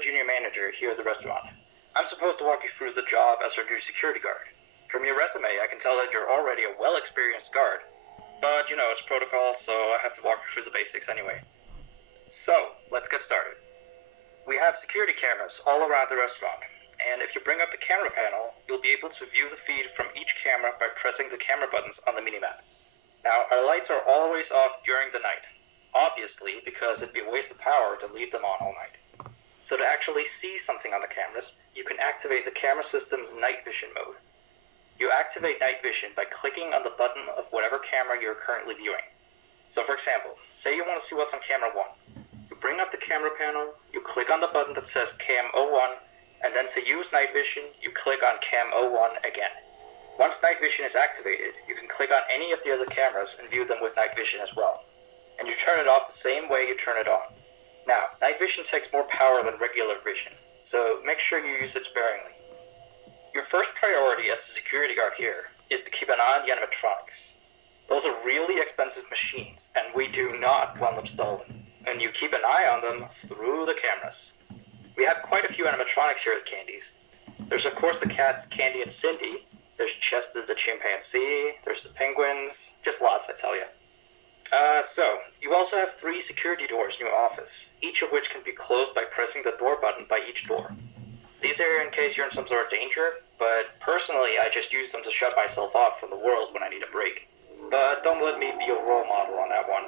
junior manager here at the restaurant. I'm supposed to walk you through the job as our new security guard. From your resume, I can tell that you're already a well-experienced guard. But, it's protocol, so I have to walk you through the basics anyway. So, let's get started. We have security cameras all around the restaurant, and if you bring up the camera panel, you'll be able to view the feed from each camera by pressing the camera buttons on the minimap. Now, our lights are always off during the night, obviously because it'd be a waste of power to leave them on all night. So to actually see something on the cameras, you can activate the camera system's night vision mode. You activate night vision by clicking on the button of whatever camera you're currently viewing. So for example, say you want to see what's on camera 1. You bring up the camera panel, you click on the button that says Cam 01, and then to use night vision, you click on Cam 01 again. Once night vision is activated, you can click on any of the other cameras and view them with night vision as well. And you turn it off the same way you turn it on. Now, night vision takes more power than regular vision, so make sure you use it sparingly. Your first priority as a security guard here is to keep an eye on the animatronics. Those are really expensive machines, and we do not want them stolen, and you keep an eye on them through the cameras. We have quite a few animatronics here at Candy's. There's of course the cats Candy and Cindy, there's Chester the chimpanzee, there's the penguins, just lots I tell you. So, you also have 3 security doors in your office, each of which can be closed by pressing the door button by each door. These are in case you're in some sort of danger, but personally I just use them to shut myself off from the world when I need a break. But don't let me be a role model on that one.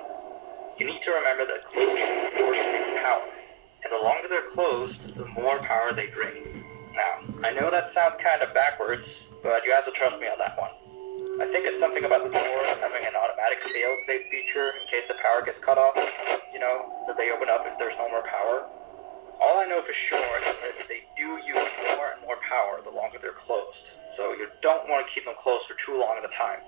You need to remember that closing the doors takes power, and the longer they're closed, the more power they drain. Now, I know that sounds kind of backwards, but you have to trust me on that one. I think it's something about the doors having an automatic fail-safe feature in case the power gets cut off, so they open up if there's no more power. All I know for sure is that they do use more and more power the longer they're closed, so you don't want to keep them closed for too long at a time.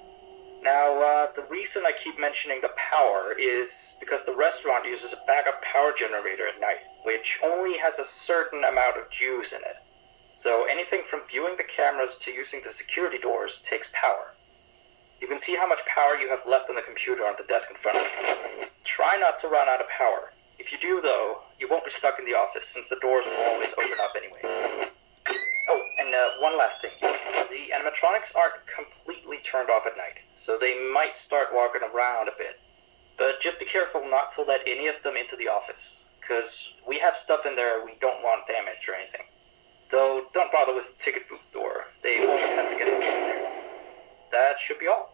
Now, the reason I keep mentioning the power is because the restaurant uses a backup power generator at night, which only has a certain amount of juice in it. So anything from viewing the cameras to using the security doors takes power. You can see how much power you have left on the computer on the desk in front of you. Try not to run out of power. If you do, though, you won't be stuck in the office since the doors will always open up anyway. Oh, and one last thing. The animatronics aren't completely turned off at night, so they might start walking around a bit. But just be careful not to let any of them into the office, because we have stuff in there we don't want damaged or anything. Though, don't bother with the ticket booth door. They won't attempt to get in there. That should be all.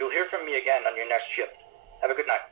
You'll hear from me again on your next shift. Have a good night.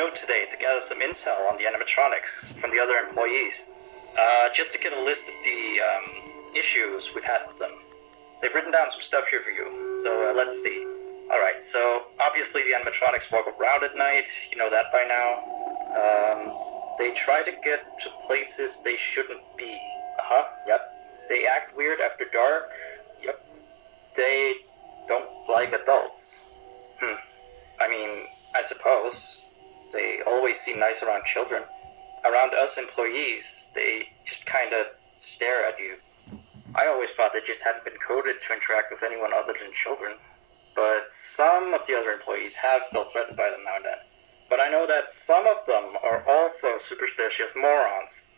note today to gather some intel on the animatronics from the other employees, just to get a list of the issues we've had with them. They've written down some stuff here for you, so let's see. Alright, so obviously the animatronics walk around at night, you know that by now. They try to get to places they shouldn't be. Yep. They act weird after dark. Yep. They don't like adults. I mean, I suppose. They always seem nice around children. Around us employees, they just kinda stare at you. I always thought they just hadn't been coded to interact with anyone other than children. But some of the other employees have felt threatened by them now and then. But I know that some of them are also superstitious morons.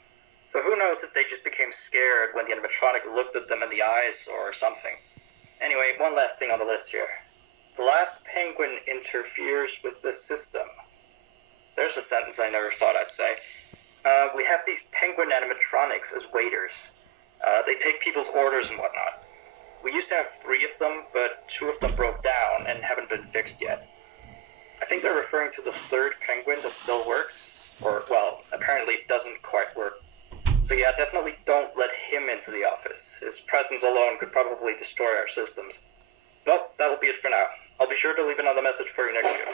So who knows if they just became scared when the animatronic looked at them in the eyes or something. Anyway, one last thing on the list here. The last penguin interferes with the system. There's a sentence I never thought I'd say. We have these penguin animatronics as waiters. They take people's orders and whatnot. We used to have 3 of them, but 2 of them broke down and haven't been fixed yet. I think they're referring to the 3rd penguin that still works, or, well, apparently it doesn't quite work. So yeah, definitely don't let him into the office. His presence alone could probably destroy our systems. Well, that'll be it for now. I'll be sure to leave another message for you next year.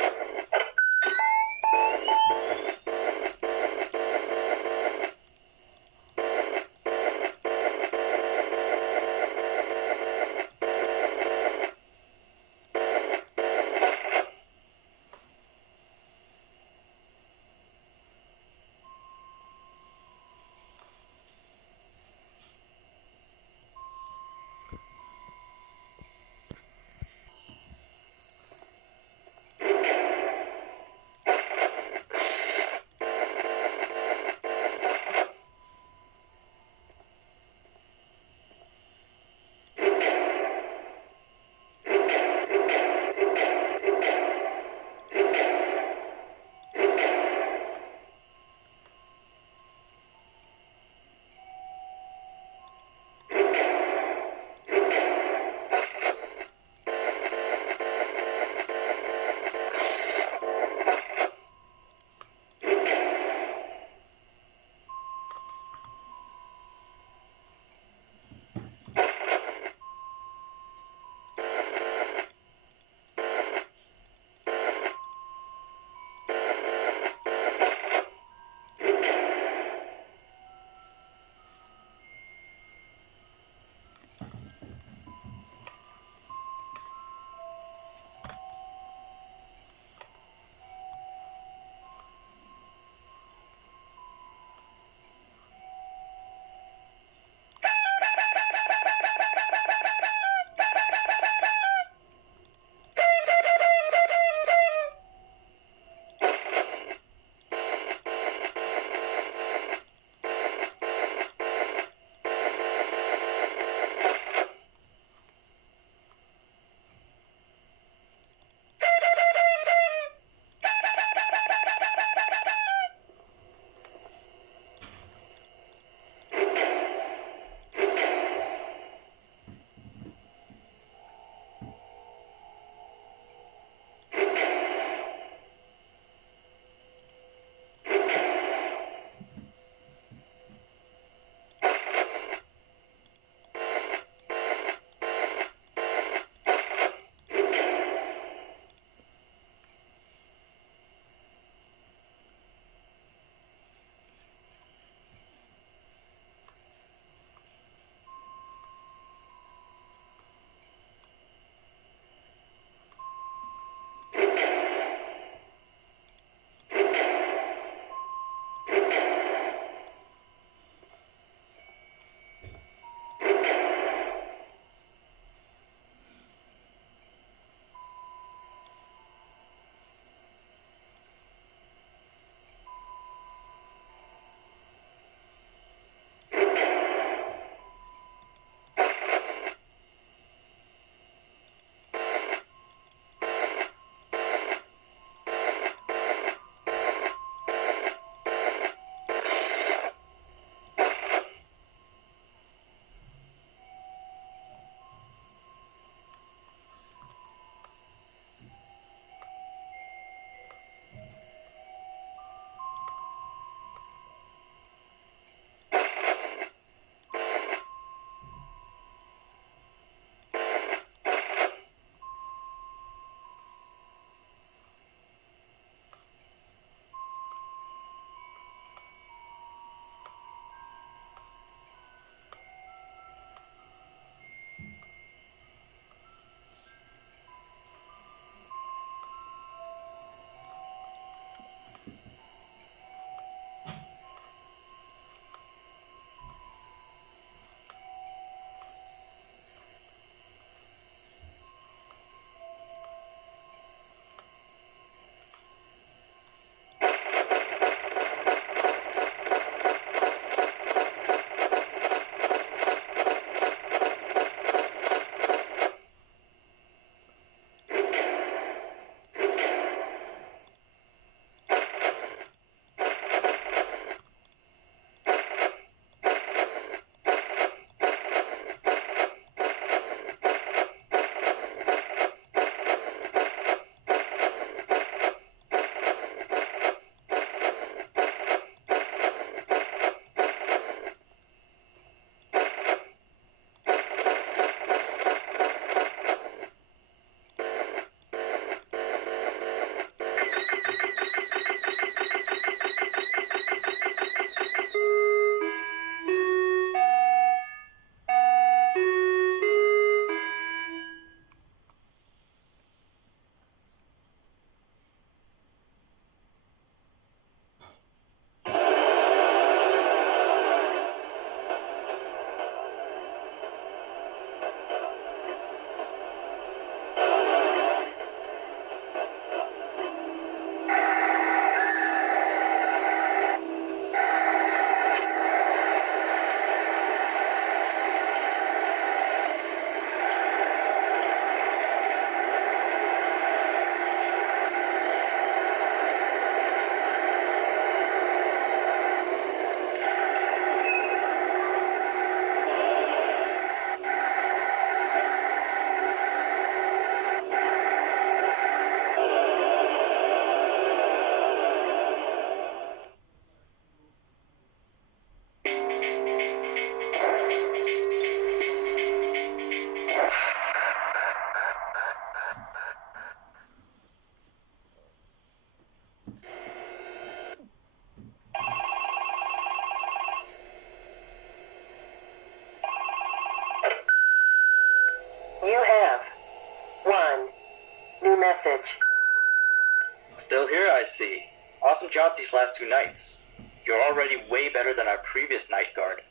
Still here, I see. Awesome job these last 2 nights. You're already way better than our previous night guard.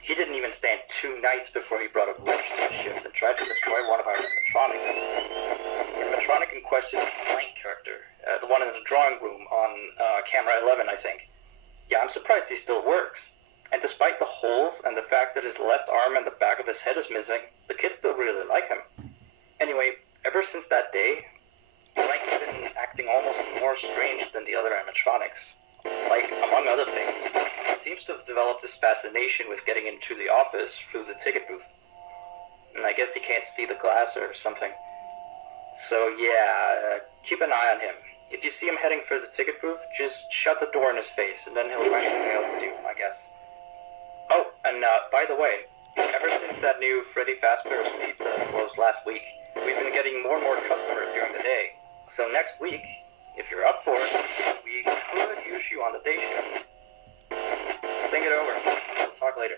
He didn't even stand 2 nights before he brought a wrench to the shift and tried to destroy one of our animatronics. The animatronic in question is the Blank character, the one in the drawing room on camera 11, I think. Yeah, I'm surprised he still works. And despite the holes and the fact that his left arm and the back of his head is missing, the kids still really like him. Anyway, ever since that day, Blank's been acting almost more strange than the other animatronics. Like, among other things, he seems to have developed this fascination with getting into the office through the ticket booth. And I guess he can't see the glass or something. So yeah, keep an eye on him. If you see him heading for the ticket booth, just shut the door in his face, and then he'll find something else to do, I guess. Oh, and by the way, ever since that new Freddy Fazbear's Pizza closed last week, we've been getting more and more customers during the day. So next week, if you're up for it, we could use you on the day shift. Think it over. We'll talk later.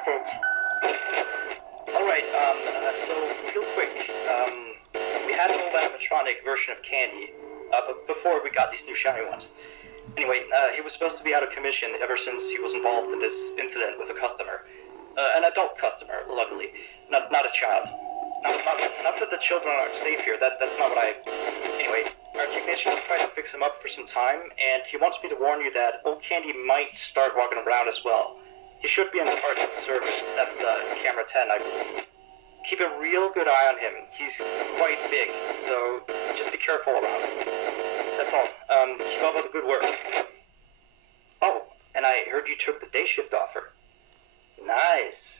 Alright, so real quick, we had an old animatronic version of Candy, but before we got these new shiny ones. Anyway, he was supposed to be out of commission ever since he was involved in this incident with a customer. An adult customer, luckily. Not a child. Not that the children aren't safe here, that's not what I... Anyway, our technician is trying to fix him up for some time, and he wants me to warn you that old Candy might start walking around as well. He should be in the parts of service. That's camera 10, I believe. Keep a real good eye on him. He's quite big, so just be careful around him. That's all. Keep up with the good work. Oh, and I heard you took the day shift offer. Nice.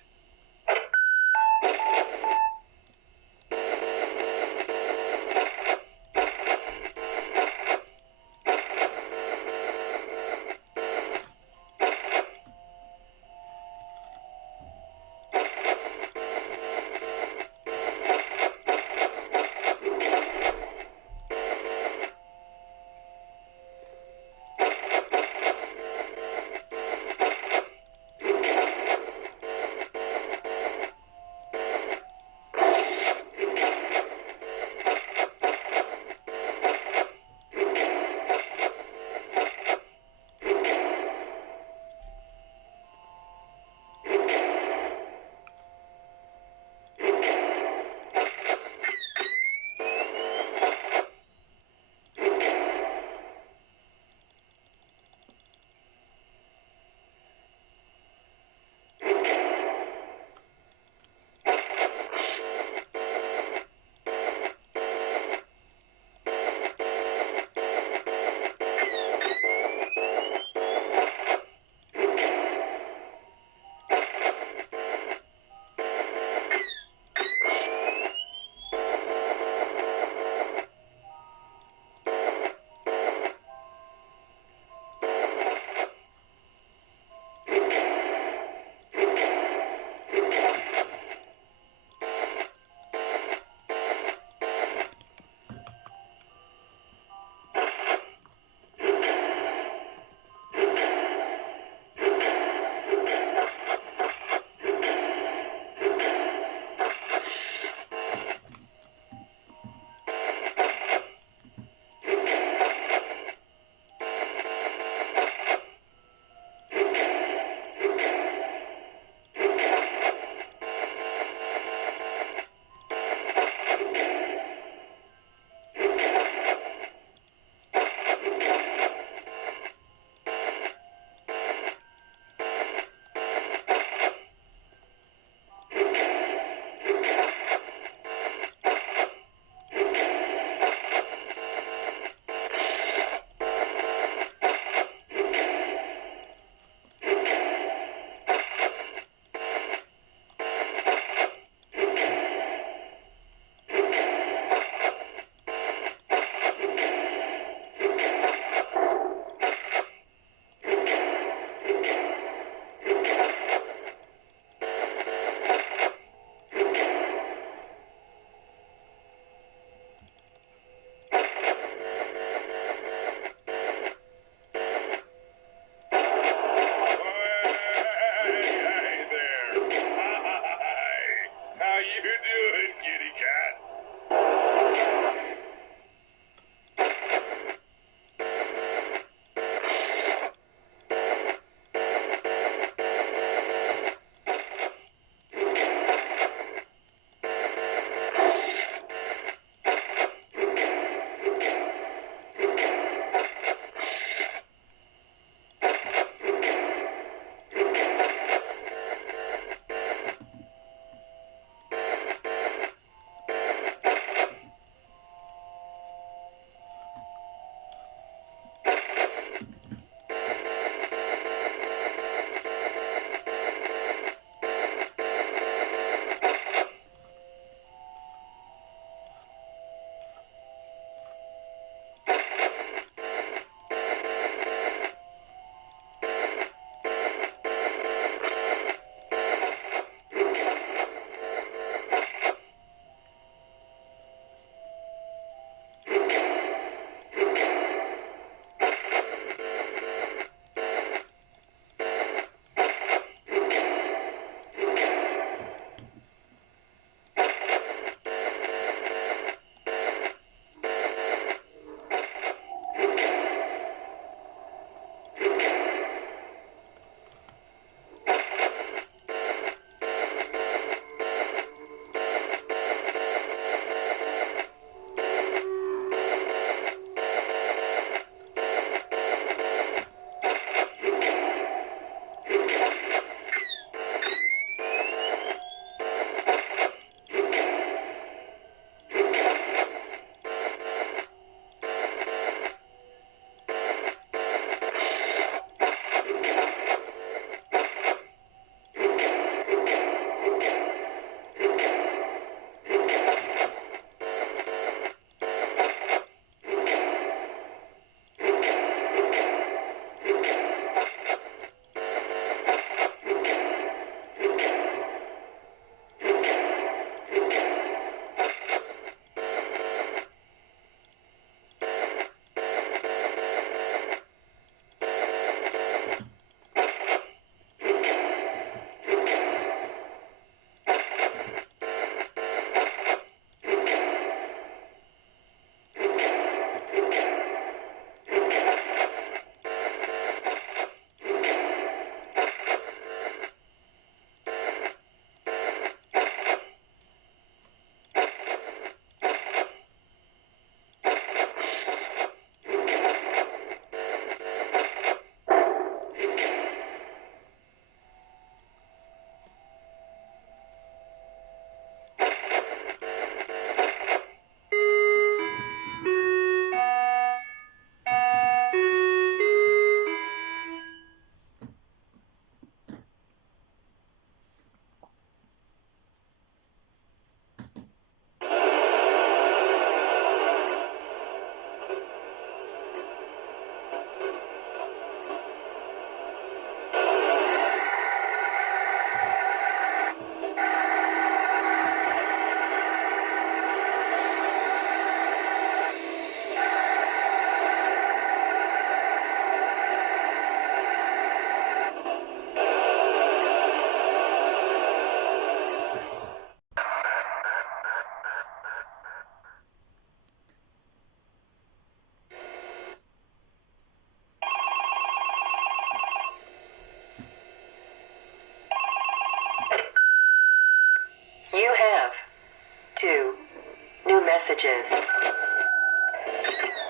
messages.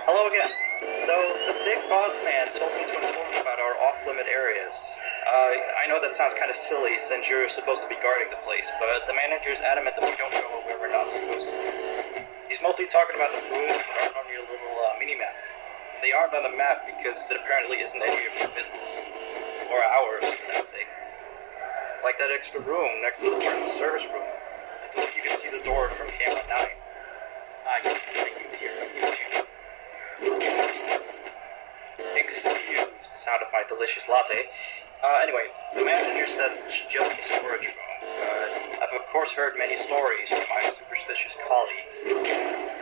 Hello again. So, the big boss man told me to inform you about our off-limit areas. I know that sounds kind of silly since you're supposed to be guarding the place, but the manager is adamant that we don't go where we're not supposed to. He's mostly talking about the rooms that aren't on your little mini-map. They aren't on the map because it apparently isn't any of your business. Or ours, for that sake. Like that extra room next to the service room. You can see the door from camera 9. Yes, thank you. Here. Excuse the sound of my delicious latte. Anyway, the manager says it's just a storage room, but I've of course heard many stories from my superstitious colleagues.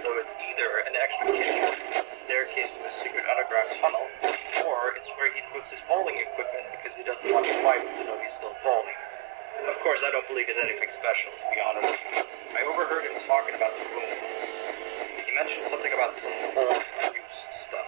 So it's either an extra kitchen, a staircase to a secret underground tunnel, or it's where he puts his bowling equipment because he doesn't want his wife to know he's still bowling. Of course, I don't believe it's anything special, to be honest. I overheard him talking about the room. He mentioned something about some old, unused stuff.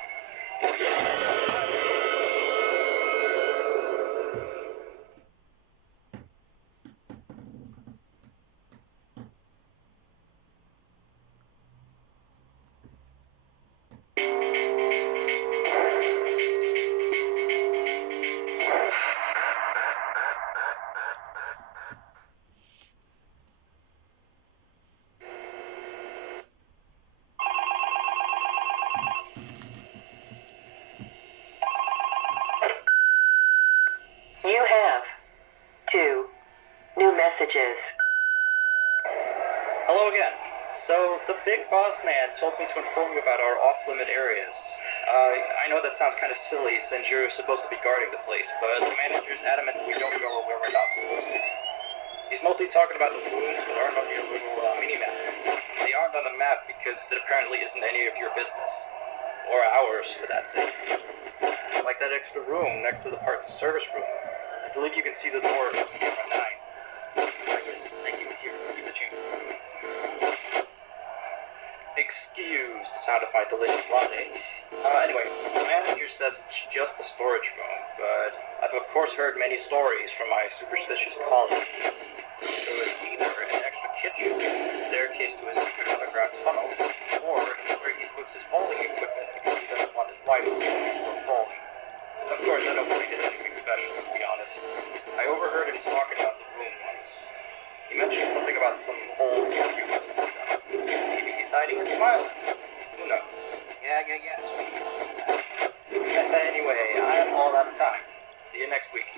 You have 2 new messages. Hello again. So, the big boss man told me to inform you about our off-limit areas. I know that sounds kind of silly since you're supposed to be guarding the place, but the manager's adamant that we don't go where we're not supposed to. He's mostly talking about the rooms that aren't on your little mini-map. They aren't on the map because it apparently isn't any of your business. Or ours, for that sake. Like that extra room next to the service room. I believe you can see the door from camera 9. Yes, thank you. Here, keep the change. Excuse the sound of my delicious latte. Anyway, the manager says it's just a storage room, but I've of course heard many stories from my superstitious colleagues. So it's either an extra kitchen, a staircase to a secret underground tunnel, or it's where he puts his bowling equipment because he doesn't want his wife to know he's still bowling. Of course, I don't believe it's anything special, to be honest. I overheard him talking about the room once. He mentioned something about some old unused stuff. Maybe he's hiding a smile. Who knows? Yeah. Anyway, I'm all out of time. See you next week.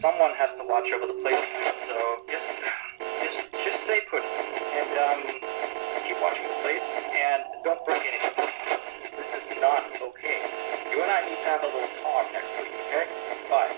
someone has to watch over the place. So just stay put and keep watching the place and don't break anything. This is not okay. You and I need to have a little talk next week, okay? Bye.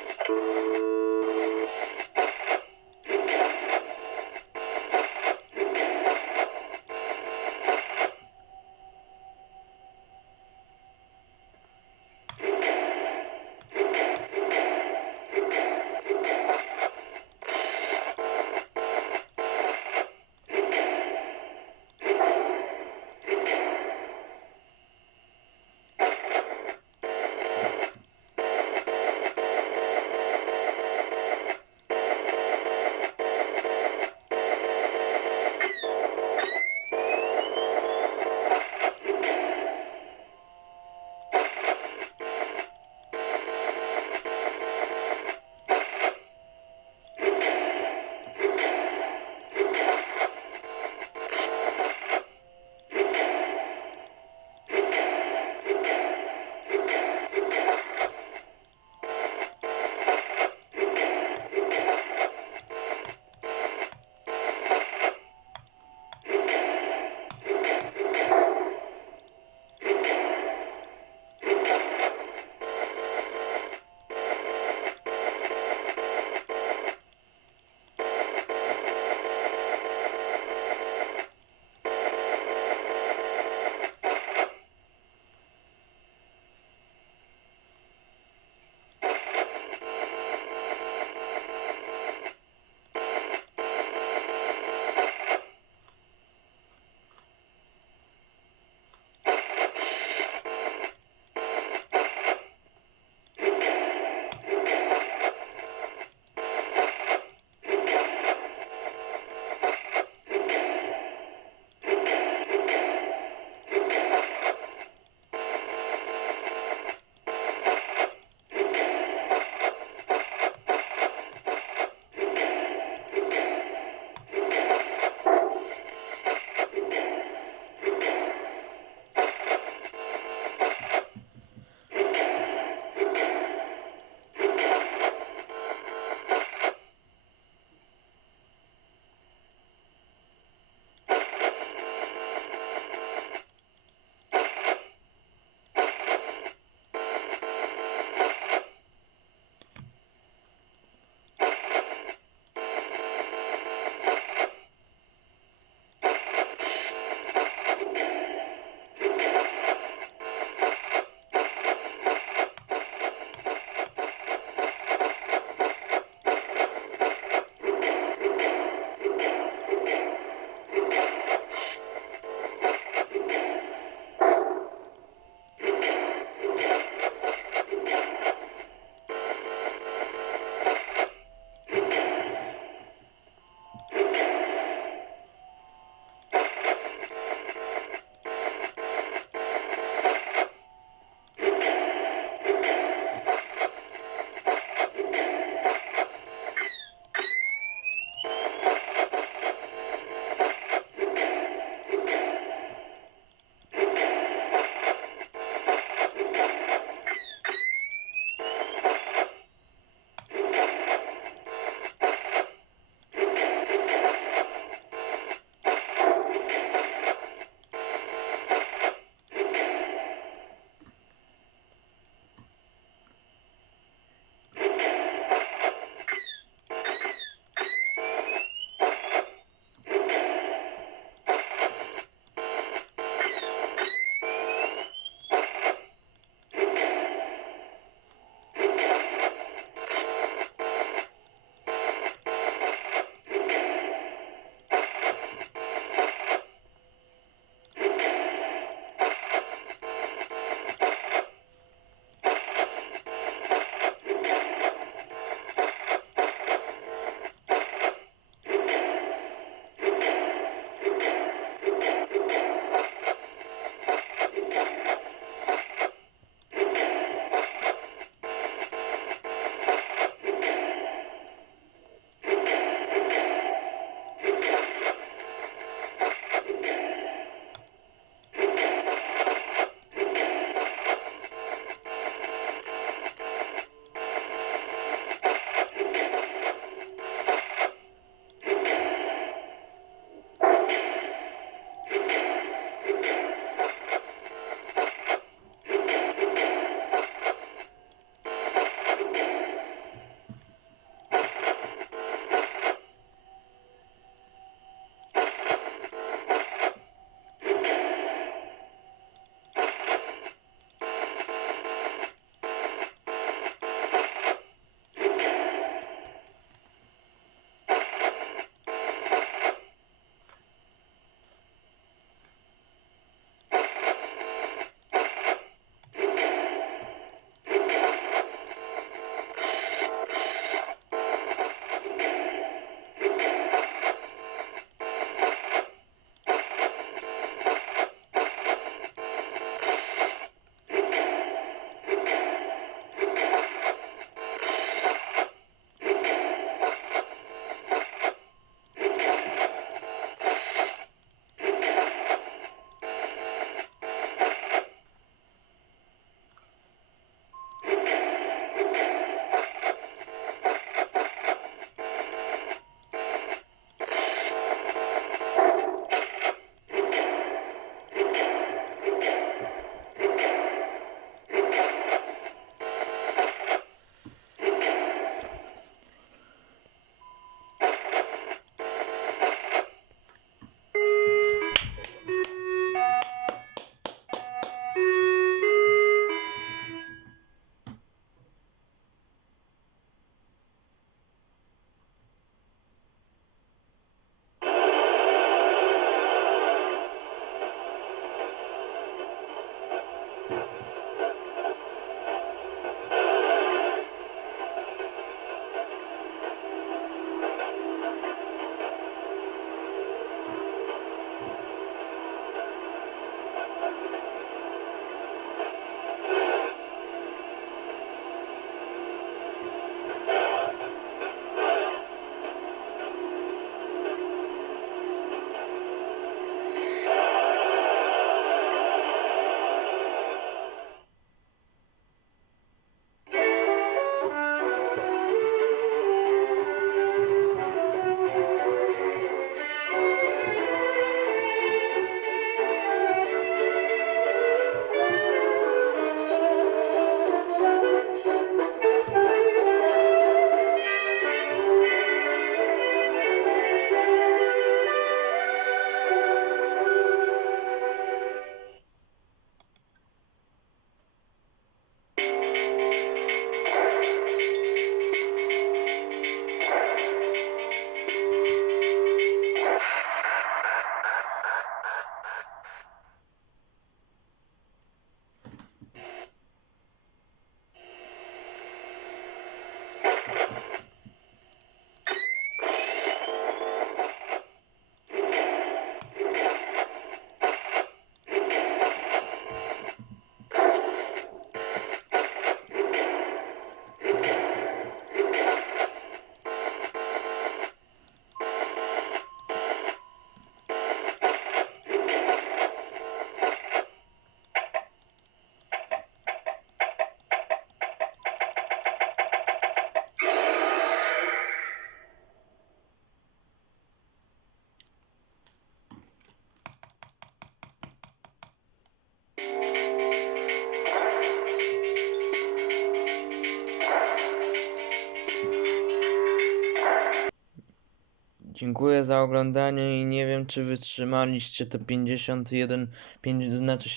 Dziękuję za oglądanie i nie wiem, czy wytrzymaliście te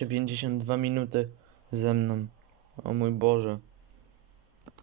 52 minuty ze mną. O mój Boże.